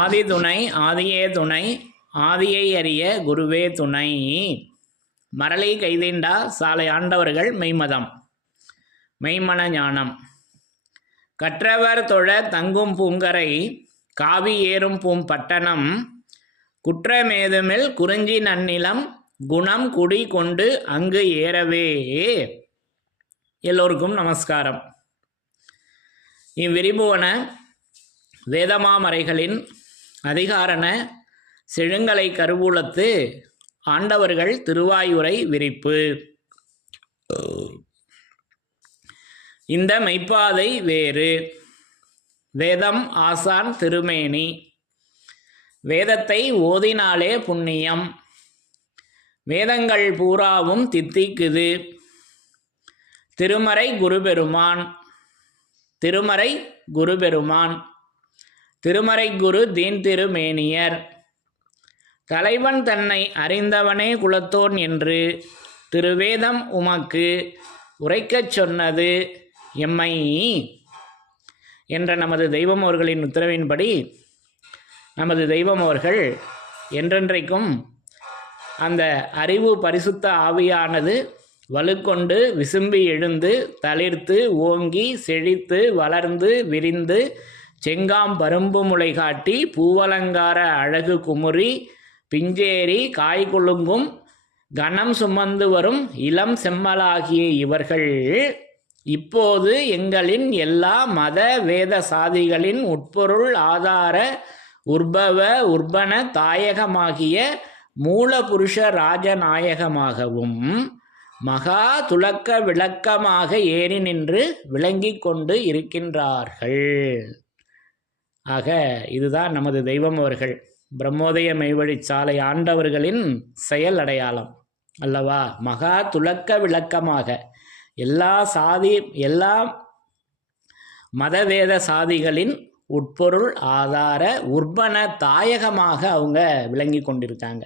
ஆதி துணை ஆதியே துணை ஆதியை அறிய குருவே துணை. மரளி கைதீண்டா சாலை ஆண்டவர்கள் மெய்மதம் மெய்மன ஞானம். கற்றவர் தொழ தங்கும் பூங்கரை காவி ஏறும் பூம்பட்டணம் குற்றமேதுமில் குறிஞ்சி நன்னிலம் குணம் குடி கொண்டு அங்கு ஏறவே. எல்லோருக்கும் நமஸ்காரம். இவ்விரிபுவன வேதமாமறைகளின் அதிகாரண செழுங்கலை கருவூலத்து ஆண்டவர்கள் திருவாயுரை விரிப்பு. இந்த மெய்ப்பாதை வேறு. வேதம் ஆசான் திருமேனி. வேதத்தை ஓதினாலே புண்ணியம். வேதங்கள் பூராவும் தித்திக்குது. திருமறை குருபெருமான். திருமறை குருபெருமான். திருமறை குரு தீன் திருமேனியர். தலைவன் தன்னை அறிந்தவனே குலத்தோன் என்று திருவேதம் உமக்கு உரைக்கச் சொன்னது எம்மை என்ற நமது தெய்வம் அவர்களின் உத்தரவின்படி நமது தெய்வம் அவர்கள் என்றென்றைக்கும் அந்த அறிவு பரிசுத்த ஆவியானது வலுக்கொண்டு விசும்பி எழுந்து தளிர்த்து ஓங்கி செழித்து வளர்ந்து விரிந்து செங்காம் பரும்பு முளை காட்டி பூவலங்கார அழகு குமுறி பிஞ்சேரி காய் கொழுங்கும் கணம் சுமந்து வரும் இளம் செம்மலாகிய இவர்கள் இப்போது எங்களின் எல்லா மத வேத சாதிகளின் உட்பொருள் ஆதார உற்பவ உற்பன தாயகமாகிய மூலபுருஷ ராஜநாயகமாகவும் மகா துலக்க விளக்கமாக ஏறி நின்று விளங்கி கொண்டு இருக்கின்றார்கள். ஆக இதுதான் நமது தெய்வம் அவர்கள் பிரம்மோதய மெய்வழி சாலை ஆண்டவர்களின் செயல் அடையாளம் அல்லவா? மகா துலக்க விளக்கமாக எல்லா மதவேத சாதிகளின் உட்பொருள் ஆதார உற்பன தாயகமாக அவங்க விளங்கி கொண்டிருக்காங்க.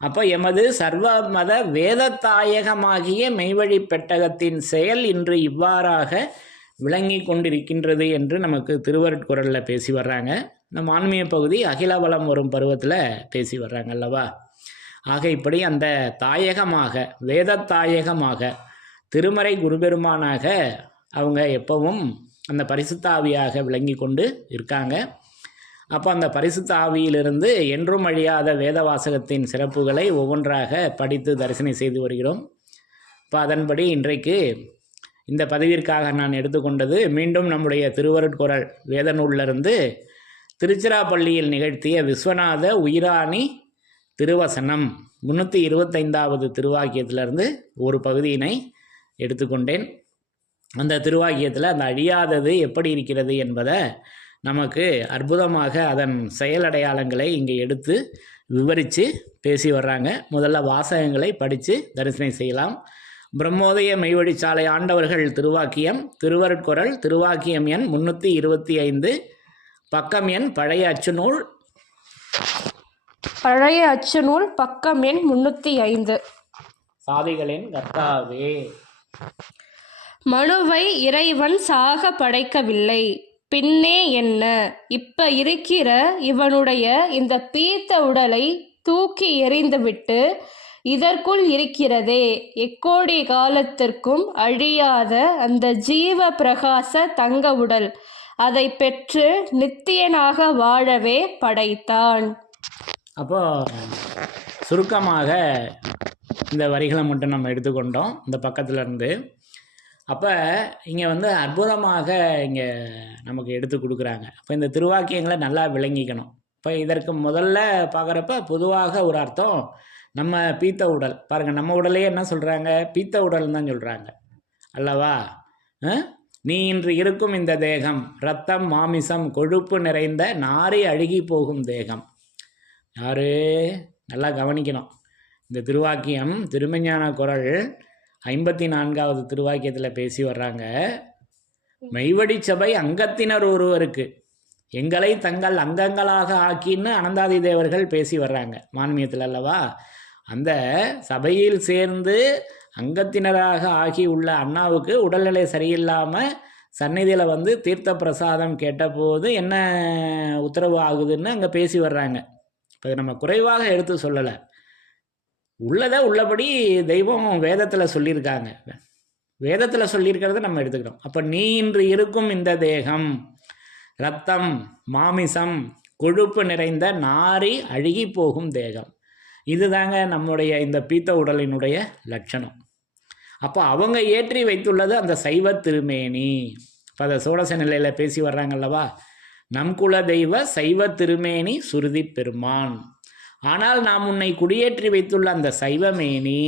அப்போ எமது சர்வ மத வேத தாயகமாகிய மெய்வழி பெட்டகத்தின் செயல் இன்று இவ்வாறாக விளங்கி கொண்டிருக்கின்றது என்று நமக்கு திருவருட்குரலில் பேசி வர்றாங்க. நம்ம ஆன்மீக பகுதி அகில வளம் வரும் பருவத்தில் பேசி வர்றாங்க அல்லவா? ஆக இப்படி அந்த தாயகமாக வேத தாயகமாக திருமறை குருபெருமானாக அவங்க எப்பவும் அந்த பரிசுத்த ஆவியாக விளங்கி கொண்டு இருக்காங்க. அப்போ அந்த பரிசுத்த ஆவியிலிருந்து என்றும் அழியாத வேத வாசகத்தின் சிறப்புகளை ஒவ்வொன்றாக படித்து தரிசனை செய்து வருகிறோம். இப்போ அதன்படி இன்றைக்கு இந்த பதிவிற்காக நான் எடுத்துக்கொண்டது மீண்டும் நம்முடைய திருவருட்குரல் வேத நூலிலிருந்து திருச்சிராப்பள்ளியில் நிகழ்த்திய விஸ்வநாத உயிராணி திருவசனம் 325வது திருவாக்கியத்திலிருந்து ஒரு பகுதியினை எடுத்துக்கொண்டேன். அந்த திருவாக்கியத்தில் அந்த அழியாதது எப்படி இருக்கிறது என்பதை நமக்கு அற்புதமாக அதன் செயலடையாளங்களை இங்கே எடுத்து விவரித்து பேசி வர்றாங்க. முதல்ல வாசகங்களை படித்து தரிசனை செய்யலாம். பிரம்மோதய மெய்வழி சாலை ஆண்டவர்கள் திருவாக்கியம் திருவருட்குரல் திருவாக்கியம் எண் 325 பக்கம் எண் பழைய அச்சுநூல் பக்கம் எண் 305. சாதிகளின் கர்த்தாவே. மனுவை இறைவன் சாக படைக்கவில்லை, பின்னே என்ன இப்ப இருக்கிற இவனுடைய இந்த பீத்த உடலை தூக்கி எறிந்துவிட்டு இதற்குள் இருக்கிறதே எக்கோடி காலத்திற்கும் அழியாத அந்த ஜீவ பிரகாச தங்க உடல், அதை பெற்று நித்தியனாக வாழவே படைத்தான். அப்போ சுருக்கமாக இந்த வரிகளை மட்டும் நம்ம எடுத்துக்கொண்டோம் இந்த பக்கத்துல இருந்து. அப்போ இங்கே அற்புதமாக இங்கே நமக்கு எடுத்து கொடுக்குறாங்க. அப்போ இந்த திருவாக்கியங்களை நல்லா விளங்கிக்கணும். இப்போ இதற்கு முதல்ல பார்க்குறப்ப பொதுவாக ஒரு அர்த்தம் நம்ம பீத்த உடல் பாருங்கள், நம்ம உடலையே என்ன சொல்கிறாங்க? பீத்த உடல் தான் சொல்கிறாங்க அல்லவா? நீ இன்று இருக்கும் இந்த தேகம் இரத்தம் மாமிசம் கொழுப்பு நிறைந்த நாரி அழுகி போகும் தேகம். யாரு நல்லா கவனிக்கணும். இந்த திருவாக்கியம் திருமஞான குரல் 54வது திருவாக்கியத்தில் பேசி வர்றாங்க. மெய்வடி சபை அங்கத்தினர் ஒருவருக்கு எங்களை தங்கள் அங்கங்களாக ஆக்கின்னு அனந்தாதி தேவர்கள் பேசி வர்றாங்க மான்மியத்தில் அல்லவா? அந்த சபையில் சேர்ந்து அங்கத்தினராக ஆகி உள்ள அண்ணாவுக்கு உடல்நிலை சரியில்லாமல் சந்நிதியில் வந்து தீர்த்த பிரசாதம் கேட்டபோது என்ன உத்தரவு ஆகுதுன்னு அங்கே பேசி வர்றாங்க. இப்போ நம்ம குறைவாக எடுத்து சொல்லலை, உள்ளதை உள்ளபடி தெய்வம் வேதத்தில் சொல்லியிருக்காங்க. வேதத்தில் சொல்லியிருக்கிறத நம்ம எடுத்துக்கிறோம். அப்போ நீ இன்று இருக்கும் இந்த தேகம் இரத்தம் மாமிசம் கொழுப்பு நிறைந்த நாரி அழுகி போகும் தேகம், இதுதாங்க நம்முடைய இந்த பீத்த உடலினுடைய லட்சணம். அப்போ அவங்க ஏற்றி வைத்துள்ளது அந்த சைவ திருமேனி. இப்போ அதை சோடச நிலையில் பேசி வர்றாங்கல்லவா, நம் குல தெய்வ சைவ திருமேனி சுருதி பெருமான். ஆனால் நாம் உன்னை குடியேற்றி வைத்துள்ள அந்த சைவமேனி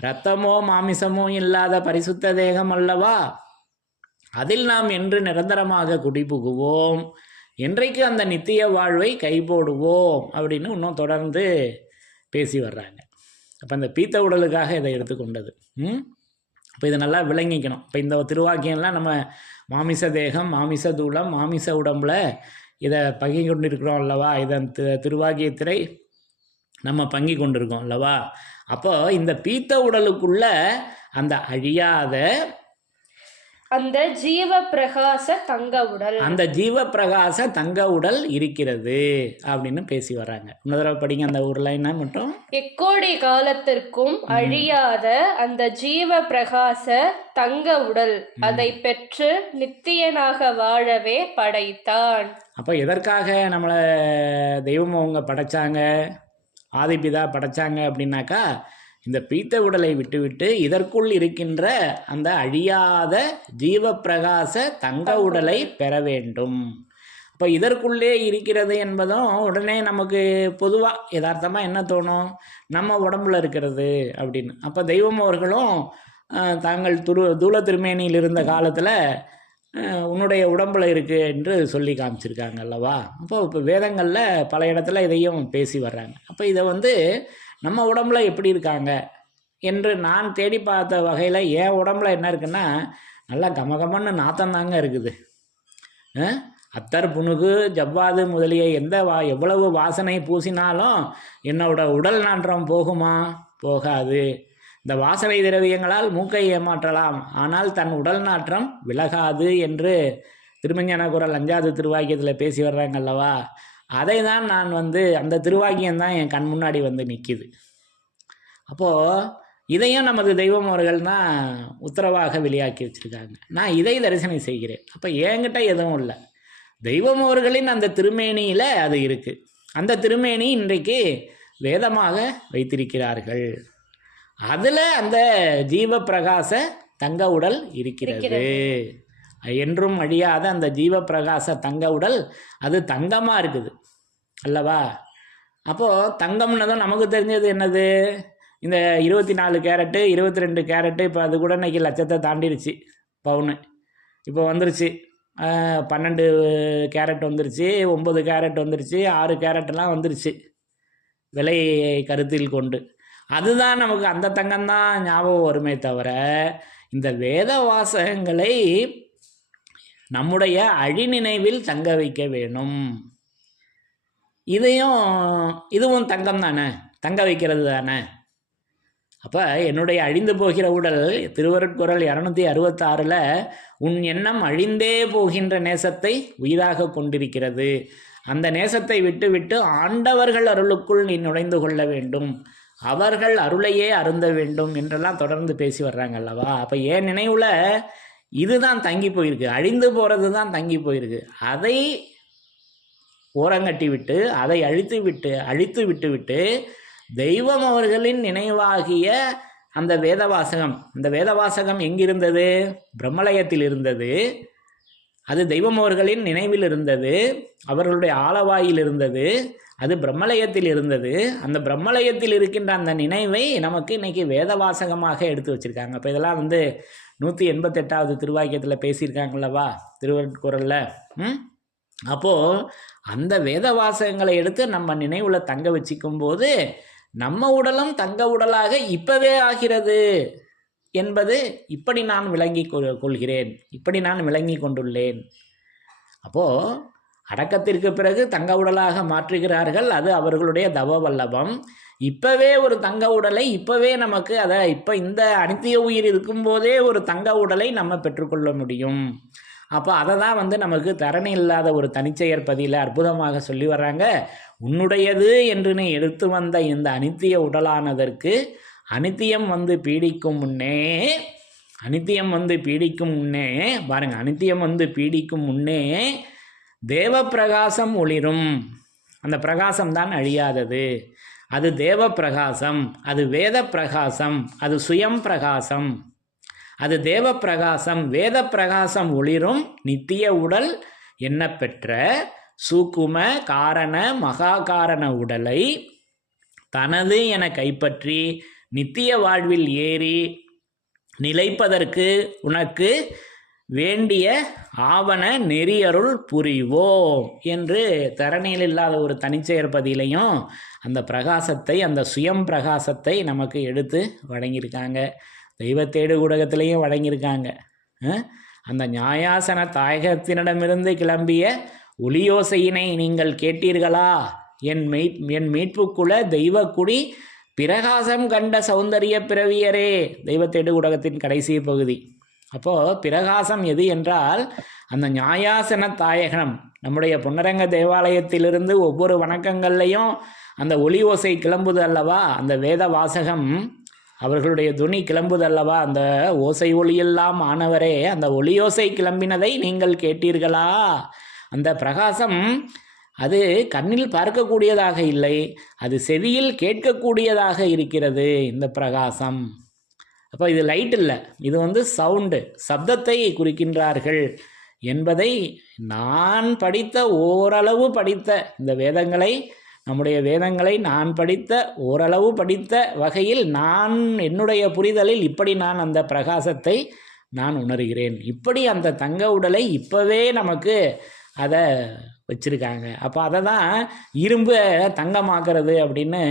இரத்தமோ மாமிசமோ இல்லாத பரிசுத்த தேகம் அல்லவா, அதில் நாம் என்று நிரந்தரமாக குடிபுகுவோம், என்றைக்கு அந்த நித்திய வாழ்வை கைபோடுவோம் அப்படின்னு இன்னும் தொடர்ந்து பேசி வர்றாங்க. அப்போ அந்த பீத்த உடலுக்காக இதை எடுத்துக்கொண்டது. இப்போ இதை நல்லா விளங்கிக்கணும். இப்போ இந்த திருவாக்கியம்லாம் நம்ம மாமிச தேகம் மாமிச தூளம் மாமிச உடம்புல இதை பங்கி கொண்டிருக்கிறோம் அல்லவா, இதன் திருவாக்கியத்திரை நம்ம பங்கி கொண்டிருக்கோம் அல்லவா. அப்போ இந்த பீத்த உடலுக்குள்ள அந்த அழியாத அந்த ஜீவ பிரகாச தங்க உடல், அந்த ஜீவ பிரகாச தங்க உடல் இருக்கிறது அப்படின்னு பேசி வர்றாங்க. இன்னொரு தடவை படிங்க அந்த ஒரு லைனை மட்டும். எக்கோடி காலத்திற்கும் அழியாத அந்த ஜீவ பிரகாச தங்க உடல் அதை பெற்று நித்தியனாக வாழவே படைத்தான். அப்போ எதற்காக நம்மளை தெய்வம் அவங்க படைச்சாங்க, ஆதிபிதா படைச்சாங்க அப்படின்னாக்கா, இந்த பீத்த உடலை விட்டுவிட்டு இதற்குள் இருக்கின்ற அந்த அழியாத ஜீவ பிரகாச தங்க உடலை பெற வேண்டும். அப்போ இதற்குள்ளே இருக்கிறது என்பதும் உடனே நமக்கு பொதுவாக யதார்த்தமாக என்ன தோணும், நம்ம உடம்புல இருக்கிறது அப்படின்னு. அப்போ தெய்வம் அவர்களும் தாங்கள் தூள திருமேனியில் இருந்த காலத்தில் உன்னுடைய உடம்புல இருக்குது என்று சொல்லி காமிச்சிருக்காங்க அல்லவா. அப்போ இப்போ வேதங்களில் பல இடத்துல இதையும் பேசி வர்றாங்க. அப்போ இதை வந்து நம்ம உடம்புல எப்படி இருக்காங்க என்று நான் தேடி பார்த்த வகையில் என் உடம்புல என்ன இருக்குன்னா, நல்லா கமகமன்னு நாத்தம் தாங்க இருக்குது. அத்தர் புனுகு ஜவ்வாது முதலிய எவ்வளவு வாசனை பூசினாலும் என்னோட உடல் நாற்றம் போகுமா? போகாது. இந்த வாசனை திரவியங்களால் மூக்கை ஏமாற்றலாம், ஆனால் தன் உடல் நாற்றம் விலகாது என்று திருமஞான குரல் 5வது திருவாக்கியத்தில் பேசி வர்றாங்க அல்லவா. அதை தான் நான் வந்து அந்த திருவாக்கியம்தான் என் கண் முன்னாடி வந்து நிற்கிது. அப்போது இதையும் நமது தெய்வம் அவர்கள் தான் உத்தரவாக வெளியாக்கி வச்சுருக்காங்க. நான் இதை தரிசனம் செய்கிறேன். அப்போ என்கிட்ட எதுவும் இல்லை, தெய்வம் அவர்களின் அந்த திருமேனியில் அது இருக்குது. அந்த திருமேனி இன்றைக்கு வேதமாக வைத்திருக்கிறார்கள். அதில் அந்த ஜீவ பிரகாச தங்க உடல் இருக்கிறது. என்றும் அழியாத அந்த ஜீவ பிரகாச தங்க உடல் அது தங்கமாக இருக்குது அல்லவா. அப்போது தங்கம்னதும் நமக்கு தெரிஞ்சது என்னது, இந்த 24 கேரட்டு 22 கேரட்டு. இப்போ அது கூட இன்றைக்கி லட்சத்தை தாண்டிடுச்சு பவுனு. இப்போ வந்துருச்சு 12 கேரட் வந்துருச்சு, 9 கேரட் வந்துருச்சு, 6 கேரட்டெல்லாம் வந்துருச்சு விலை கருத்தில் கொண்டு. அதுதான் நமக்கு அந்த தங்கம்தான் ஞாபகம் வருமே தவிர, இந்த வேத வாசகங்களை நம்முடைய அழிநினைவில் தங்க வைக்க வேணும். இதுவும் தங்கம் தானே, தங்க வைக்கிறது தானே. அப்போ என்னுடைய அழிந்து போகிற உடல் திருவருட்குறள் 266 உன் எண்ணம் அழிந்தே போகின்ற நேசத்தை உயிராக கொண்டிருக்கிறது. அந்த நேசத்தை விட்டு விட்டு ஆண்டவர்கள் அருளுக்குள் நீ நுழைந்து கொள்ள வேண்டும், அவர்கள் அருளையே அருந்த வேண்டும் என்றெல்லாம் தொடர்ந்து பேசி வர்றாங்க அல்லவா. அப்போ என் நினைவில் இதுதான் தங்கி போயிருக்கு, அழிந்து போகிறது தான் தங்கி போயிருக்கு. அதை ஓரங்கட்டி விட்டு அதை அழித்து விட்டு தெய்வம் அவர்களின் நினைவாகிய அந்த வேதவாசகம், இந்த வேதவாசகம் எங்கிருந்தது? பிரம்மலயத்தில் இருந்தது. அது தெய்வம் அவர்களின் நினைவில் இருந்தது, அவர்களுடைய ஆலவாயில் இருந்தது, அது பிரம்மலயத்தில் இருந்தது. அந்த பிரம்மலயத்தில் இருக்கின்ற அந்த நினைவை நமக்கு இன்னைக்கு வேதவாசகமாக எடுத்து வச்சுருக்காங்க. அப்போ இதெல்லாம் வந்து 188வது திருவாக்கியத்தில் பேசியிருக்காங்களவா திருவருட்குறளில். அப்போது அந்த வேதவாசகங்களை எடுத்து நம்ம நினைவில் தங்க வச்சிக்கும் போது நம்ம உடலும் தங்க உடலாக இப்போவே ஆகிறது என்பது இப்படி நான் விளங்கி கொள்கிறேன், இப்படி நான் விளங்கி கொண்டுள்ளேன். அப்போது அடக்கத்திற்கு பிறகு தங்க உடலாக மாற்றுகிறார்கள், அது அவர்களுடைய தவ வல்லபம். இப்போவே ஒரு தங்க உடலை இப்போவே நமக்கு இப்போ இந்த அனித்திய உயிர் இருக்கும்போதே ஒரு தங்க உடலை நம்ம பெற்றுக்கொள்ள முடியும். அப்போ அதை தான் நமக்கு தரணி இல்லாத ஒரு தனிச்செயற் பதியில் அற்புதமாக சொல்லி வர்றாங்க. உன்னுடையது என்று நீ எடுத்து வந்த இந்த அனித்திய உடலானதற்கு அனித்தியம் பீடிக்கும் முன்னே பாருங்க, அனித்தியம் பீடிக்கும் முன்னே தேவ பிரகாசம் ஒளிரும். அந்த பிரகாசம் தான் அழியாதது. அது தேவ பிரகாசம், அது வேத பிரகாசம், அது சுயம் பிரகாசம். அது தேவ பிரகாசம், வேத பிரகாசம் ஒளிரும் நித்திய உடல் என்ன பெற்ற சூக்கும காரண மகாகாரண உடலை தனது என கைப்பற்றி நித்திய வாழ்வில் ஏறி நிலைப்பதற்கு உனக்கு வேண்டிய ஆவண நெறியருள் புரிவோம் என்று தரணியில் இல்லாத ஒரு தனிச்செயற்பதியிலையும் அந்த பிரகாசத்தை, அந்த சுயம் பிரகாசத்தை நமக்கு எடுத்து வழங்கியிருக்காங்க. தெய்வத்தேடு ஊடகத்திலையும் வழங்கியிருக்காங்க. அந்த நியாயாசன தாயகத்தினிடமிருந்து கிளம்பிய ஒளியோசையினை நீங்கள் கேட்டீர்களா? என் மீட்புக்குள்ள தெய்வக்குடி பிரகாசம் கண்ட சௌந்தரிய பிறவியரே. தெய்வத்தேடு ஊடகத்தின் கடைசி பகுதி. அப்போது பிரகாசம் எது என்றால் அந்த நியாயாசன தாயகம். நம்முடைய பொன்னரங்க தேவாலயத்திலிருந்து ஒவ்வொரு வணக்கங்கள்லையும் அந்த ஒளி ஓசை கிளம்புது அல்லவா, அந்த வேத வாசகம் அவர்களுடைய துணி கிளம்புது அல்லவா, அந்த ஓசை ஒளியெல்லாம் ஆனவரே, அந்த ஒளியோசை கிளம்பினதை நீங்கள் கேட்டீர்களா? அந்த பிரகாசம் அது கண்ணில் பார்க்கக்கூடியதாக இல்லை, அது செவியில் கேட்கக்கூடியதாக இருக்கிறது இந்த பிரகாசம். அப்போ இது லைட் இல்லை, இது சவுண்டு, சப்தத்தை குறிக்கின்றார்கள் என்பதை நான் படித்த, ஓரளவு படித்த இந்த வேதங்களை, நம்முடைய வேதங்களை நான் படித்த, ஓரளவு படித்த வகையில் என்னுடைய புரிதலில் இப்படி நான் அந்த பிரகாசத்தை நான் உணர்கிறேன். இப்படி அந்த தங்க உடலை இப்போவே நமக்கு அதை வச்சுருக்காங்க. அப்போ அதை தான் இரும்பு தங்கமாக்குறது அப்படின்னு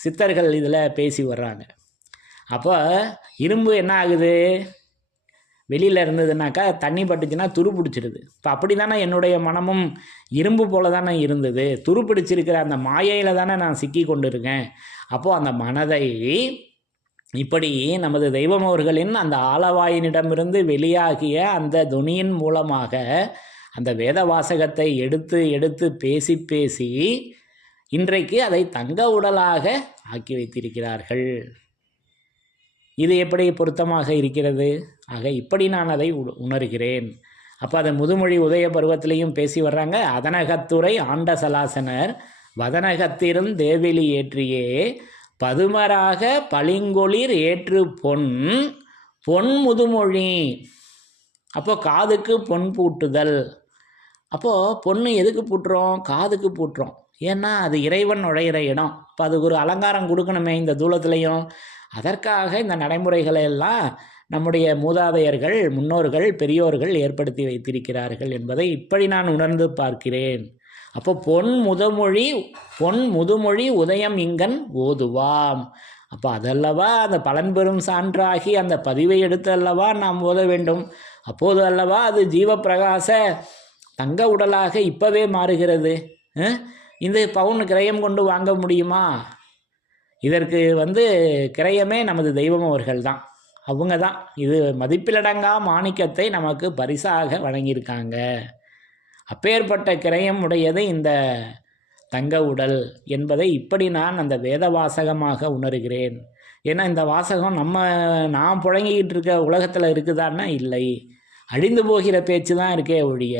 சித்தர்கள் இதில் பேசி வர்றாங்க. அப்போ இரும்பு என்ன ஆகுது, வெளியில் இருந்ததுனாக்கா தண்ணி பட்டுச்சுன்னா துரு பிடிச்சிருது. இப்போ அப்படி தானே என்னுடைய மனமும் இரும்பு போல தானே இருந்தது, துரு பிடிச்சிருக்கிற அந்த மாயையில் தானே நான் சிக்கி கொண்டு இருக்கேன். அப்போது அந்த மனதை இப்படி நமது தெய்வம் அவர்களின் அந்த ஆலவாயினிடமிருந்து வெளியாகிய அந்த துணியின் மூலமாக அந்த வேத வாசகத்தை எடுத்து எடுத்து பேசி பேசி இன்றைக்கு அதை தங்க உடலாக ஆக்கி வைத்திருக்கிறார்கள். இது எப்படி பொருத்தமாக இருக்கிறது? ஆக இப்படி நான் அதை உணர்கிறேன். அப்போ அதை முதுமொழி உதய பருவத்திலையும் பேசி வர்றாங்க. அதனகத்துறை ஆண்ட சலாசனர் வதனகத்திரும் தேவெளி ஏற்றியே பதுமராக பளிங்கொளிர் ஏற்று பொன் முதுமொழி. அப்போ காதுக்கு பொன் பூட்டுதல். அப்போது பொண்ணு எதுக்கு பூட்டுறோம்? காதுக்கு பூட்டுறோம். ஏன்னா அது இறைவன் நுழையிற இடம். இப்போ அதுக்கு ஒரு அலங்காரம் கொடுக்கணுமே இந்த தூளத்துலையும். அதற்காக இந்த நடைமுறைகளை எல்லாம் நம்முடைய மூதாதையர்கள், முன்னோர்கள், பெரியோர்கள் ஏற்படுத்தி வைத்திருக்கிறார்கள் என்பதை இப்படி நான் உணர்ந்து பார்க்கிறேன். அப்போ பொன் முதுமொழி உதயம் இங்கன் ஓதுவாம். அப்போ அதல்லவா அந்த பலன்பெறும் சான்றாகி அந்த பதிவை எடுத்து அல்லவா நாம் ஓத வேண்டும். அப்போது அல்லவா அது ஜீவப்பிரகாச தங்க உடலாக இப்போவே மாறுகிறது. இந்த பவுன் கிரயம் கொண்டு வாங்க முடியுமா? இதற்கு கிரயமே நமது தெய்வம் அவர்கள் தான். அவங்க தான் இது மதிப்பிலடங்கா மாணிக்கத்தை நமக்கு பரிசாக வழங்கியிருக்காங்க. அப்பேற்பட்ட கிரயம் உடையது இந்த தங்க உடல் என்பதை இப்படி நான் அந்த வேத வாசகமாக உணர்கிறேன். ஏன்னா இந்த வாசகம் நான் புழங்கிக்கிட்டு இருக்க உலகத்தில் இருக்குதான்னா இல்லை, அழிந்து போகிற பேச்சு தான் இருக்கே ஒழிய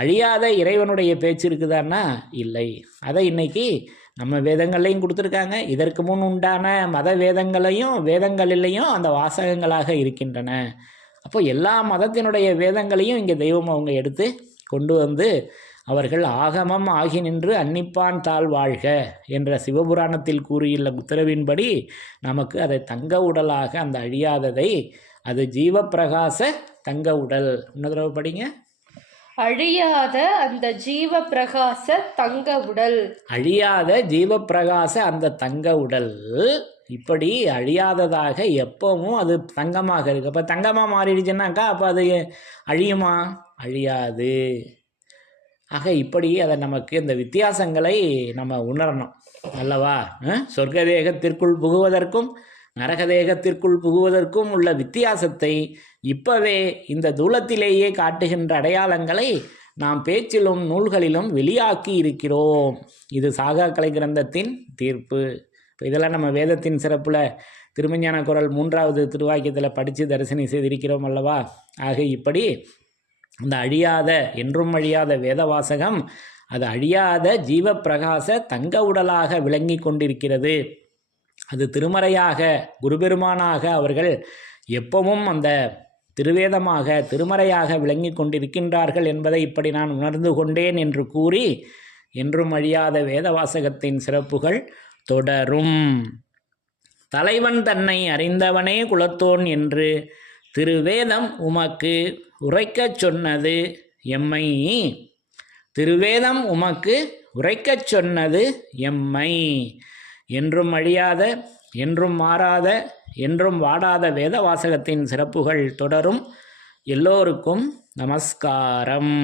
அழியாத இறைவனுடைய பேச்சு இருக்குதான்னா இல்லை. அதை இன்னைக்கு நம்ம வேதங்கள்லையும் கொடுத்துருக்காங்க. இதற்கு முன் உண்டான மத வேதங்களிலையும் அந்த வாசகங்களாக இருக்கின்றன. அப்போ எல்லா மதத்தினுடைய வேதங்களையும் இங்கே தெய்வம் அவங்க எடுத்து கொண்டு அவர்கள் ஆகமம் ஆகி நின்று அன்னிப்பான் தாழ் வாழ்க என்ற சிவபுராணத்தில் கூறியுள்ள உத்தரவின்படி நமக்கு அதை தங்க உடலாக, அந்த அழியாததை, அது ஜீவப்பிரகாச தங்க உடல். இன்னொரு படிங்க. அழியாத அந்த ஜீவ பிரகாச தங்க உடல். அழியாத ஜீவப்பிரகாச அந்த தங்க உடல் இப்படி அழியாததாக எப்பவும் அது தங்கமாக இருக்கு. அப்போ தங்கமாக மாறிடுச்சுன்னாக்கா அப்போ அது அழியுமா? அழியாது. ஆக இப்படி அதை நமக்கு இந்த வித்தியாசங்களை நம்ம உணரணும் அல்லவா? சொர்க்க தேகத்திற்குள் புகுவதற்கும் நரகதேகத்திற்குள் புகுவதற்கும் உள்ள வித்தியாசத்தை இப்பவே இந்த தூலத்திலேயே காட்டுகின்ற அடையாளங்களை நாம் பேச்சிலும் நூல்களிலும் வெளியாக்கி இருக்கிறோம். இது சாகா கலை கிரந்தத்தின் தீர்ப்பு. இப்போ இதெல்லாம் நம்ம வேதத்தின் சிறப்பில் திருமஞான குரல் 3வது திருவாக்கியத்தில் படித்து தரிசனை செய்திருக்கிறோம் அல்லவா? ஆக இப்படி அந்த அழியாத என்றும் அழியாத வேத வாசகம் அது அழியாத ஜீவப்பிரகாச தங்க உடலாக விளங்கி கொண்டிருக்கிறது. அது திருமறையாக குருபெருமானாக அவர்கள் எப்பவும் அந்த திருவேதமாக திருமறையாக விளங்கி கொண்டிருக்கின்றார்கள் என்பதை இப்படி நான் உணர்ந்து கொண்டேன் என்று கூறி என்றும் அழியாத வேத வாசகத்தின் சிறப்புகள் தொடரும். தலைவன் தன்னை அறிந்தவனே குலத்தோன் என்று திருவேதம் உமக்கு உரைக்கச் சொன்னது எம்மை. திருவேதம் உமக்கு உரைக்கச் சொன்னது எம்மை. என்றும் அழியாத என்றும் மாறாத என்றும் வாடாத வேத வாசகத்தின் சிறப்புகள் தொடரும். எல்லோருக்கும் நமஸ்காரம்.